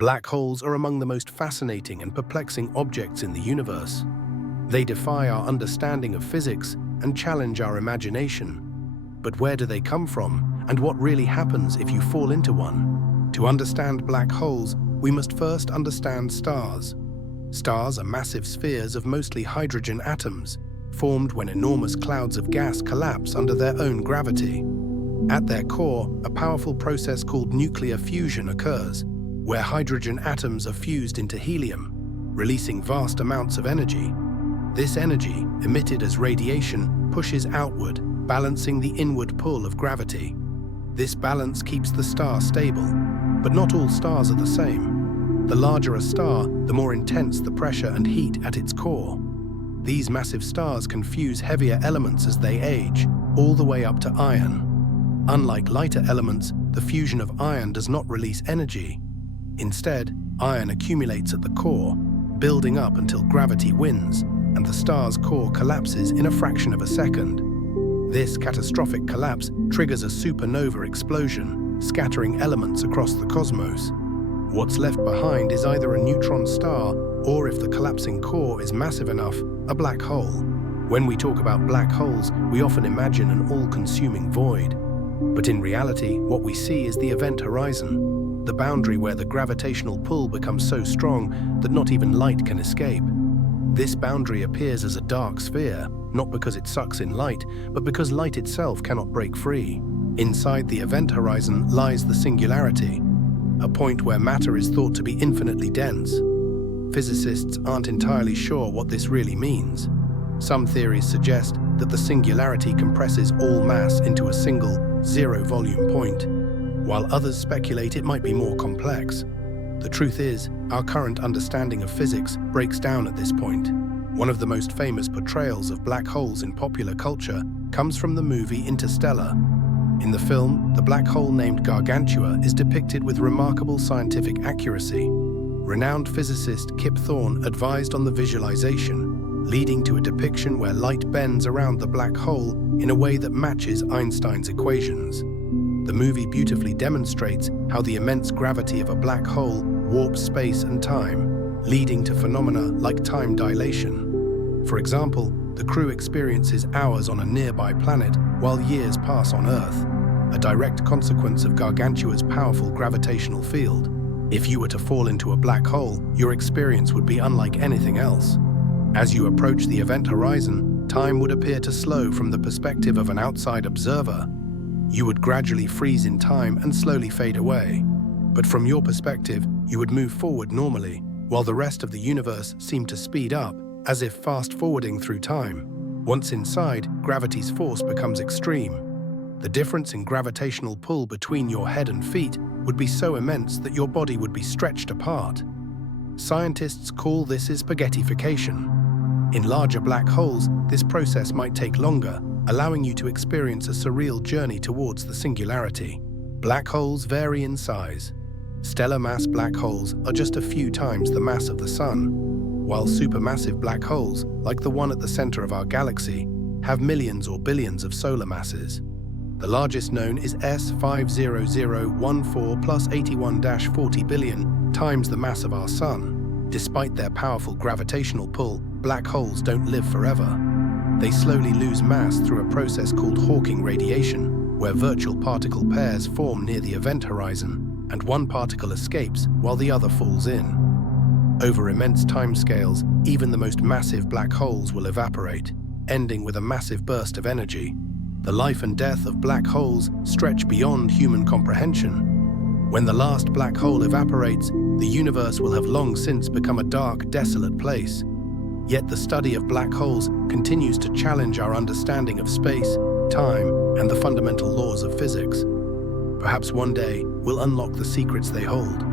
Black holes are among the most fascinating and perplexing objects in the universe. They defy our understanding of physics and challenge our imagination. But where do they come from, and what really happens if you fall into one? To understand black holes, we must first understand stars. Stars are massive spheres of mostly hydrogen atoms, formed when enormous clouds of gas collapse under their own gravity. At their core, a powerful process called nuclear fusion occurs, where hydrogen atoms are fused into helium, releasing vast amounts of energy. This energy, emitted as radiation, pushes outward, balancing the inward pull of gravity. This balance keeps the star stable, but not all stars are the same. The larger a star, the more intense the pressure and heat at its core. These massive stars can fuse heavier elements as they age, all the way up to iron. Unlike lighter elements, the fusion of iron does not release energy. Instead, iron accumulates at the core, building up until gravity wins, and the star's core collapses in a fraction of a second. This catastrophic collapse triggers a supernova explosion, scattering elements across the cosmos. What's left behind is either a neutron star, or if the collapsing core is massive enough, a black hole. When we talk about black holes, we often imagine an all-consuming void. But in reality, what we see is the event horizon, the boundary where the gravitational pull becomes so strong that not even light can escape. This boundary appears as a dark sphere, not because it sucks in light, but because light itself cannot break free. Inside the event horizon lies the singularity, a point where matter is thought to be infinitely dense. Physicists aren't entirely sure what this really means. Some theories suggest that the singularity compresses all mass into a single, zero-volume point, while others speculate it might be more complex. The truth is, our current understanding of physics breaks down at this point. One of the most famous portrayals of black holes in popular culture comes from the movie Interstellar. In the film, the black hole named Gargantua is depicted with remarkable scientific accuracy. Renowned physicist Kip Thorne advised on the visualization, leading to a depiction where light bends around the black hole in a way that matches Einstein's equations. The movie beautifully demonstrates how the immense gravity of a black hole warps space and time, leading to phenomena like time dilation. For example, the crew experiences hours on a nearby planet while years pass on Earth, a direct consequence of Gargantua's powerful gravitational field. If you were to fall into a black hole, your experience would be unlike anything else. As you approach the event horizon, time would appear to slow from the perspective of an outside observer. You would gradually freeze in time and slowly fade away. But from your perspective, you would move forward normally, while the rest of the universe seemed to speed up, as if fast-forwarding through time. Once inside, gravity's force becomes extreme. The difference in gravitational pull between your head and feet would be so immense that your body would be stretched apart. Scientists call this spaghettification. In larger black holes, this process might take longer, allowing you to experience a surreal journey towards the singularity. Black holes vary in size. Stellar mass black holes are just a few times the mass of the Sun, while supermassive black holes, like the one at the center of our galaxy, have millions or billions of solar masses. The largest known is S50014 plus 81-40 billion times the mass of our Sun. Despite their powerful gravitational pull, black holes don't live forever. They slowly lose mass through a process called Hawking radiation, where virtual particle pairs form near the event horizon, and one particle escapes while the other falls in. Over immense timescales, even the most massive black holes will evaporate, ending with a massive burst of energy. The life and death of black holes stretch beyond human comprehension. When the last black hole evaporates, the universe will have long since become a dark, desolate place. Yet the study of black holes continues to challenge our understanding of space, time, and the fundamental laws of physics. Perhaps one day we'll unlock the secrets they hold.